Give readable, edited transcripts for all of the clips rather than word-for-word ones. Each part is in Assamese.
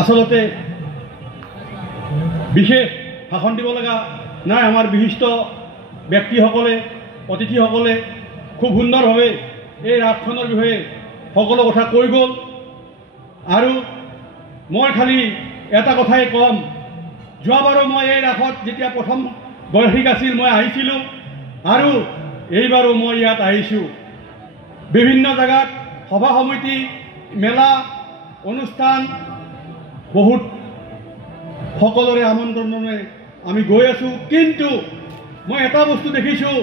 আসলতে বিশেষ ভাষণ দিব লগা নাই। আমাৰ বিশিষ্ট ব্যক্তিসকলে অতিথিসকলে খুব সুন্দৰভাৱে এই ৰাসখনৰ বিষয়ে সকলো কথা কৈ গ'ল। আৰু মই খালি এটা কথাই ক'ম, যোৱাবাৰো মই এই ৰাসত যেতিয়া প্ৰথম বৰ্ষিক আছিল মই আহিছিলোঁ, আৰু এইবাৰো মই ইয়াত আহিছোঁ। বিভিন্ন জেগাত সভা সমিতি, মেলা, অনুষ্ঠান, বহুত সকলোৰে আমন্ত্ৰণে আমি গৈ আছোঁ। কিন্তু মই এটা বস্তু দেখিছোঁ,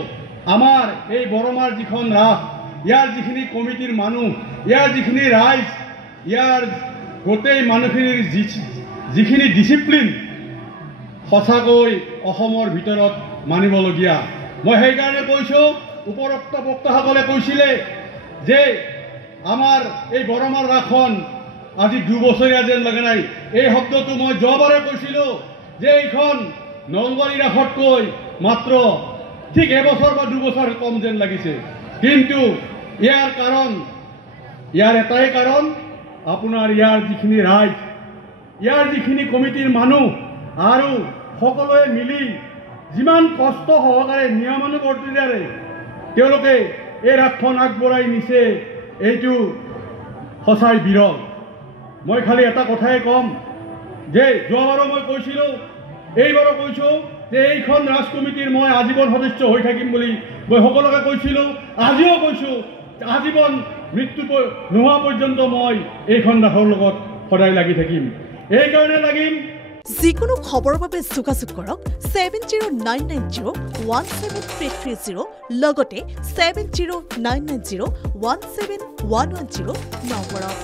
আমাৰ এই বৰমাৰ যিখন ৰাস, ইয়াৰ যিখিনি কমিটিৰ মানুহ, ইয়াৰ যিখিনি ৰাইজ, ইয়াৰ গোটেই মানুহখিনিৰ যিখিনি ডিচিপ্লিন সঁচাকৈ অসমৰ ভিতৰত মানিবলগীয়া। মই সেইকাৰণে কৈছোঁ, উপৰোক্ত বক্তাসকলে কৈছিলে যে আমাৰ এই বৰমাৰ ৰাসখন আজি 2 বছৰীয়া যেন লাগে নাই। এই শব্দটো মই যোৱাবাৰে কৈছিলোঁ যে এইখন নলবাৰী ৰাসতকৈ মাত্ৰ ঠিক এবছৰ বা 2 বছৰ কম যেন লাগিছে। কিন্তু ইয়াৰ কাৰণ, ইয়াৰ এটাই কাৰণ, আপোনাৰ ইয়াৰ যিখিনি ৰাইজ, ইয়াৰ যিখিনি কমিটিৰ মানুহ আৰু সকলোৱে মিলি যিমান কষ্ট সহকাৰে নিয়মানুৱৰ্তিতাৰে তেওঁলোকে এই ৰাসখন আগবঢ়াই নিছে, এইটো সঁচাই বিৰল। মই খালি এটা কথাই ক'ম যে যোৱাবাৰো মই কৈছিলোঁ, এইবাৰো কৈছোঁ যে এইখন ৰাজ কমিটিৰ মই আজীৱন সদস্য হৈ থাকিম বুলি মই সকলোকে কৈছিলোঁ। আজিও কৈছোঁ, আজীৱন মৃত্যু নোহোৱা পৰ্যন্ত মই এইখন ৰাসৰ লগত সদায় লাগি থাকিম। এইকাৰণে লাগিম। যিকোনো খবৰৰ বাবে যোগাযোগ কৰক 7099017330 লগতে 7099017110 নম্বৰত।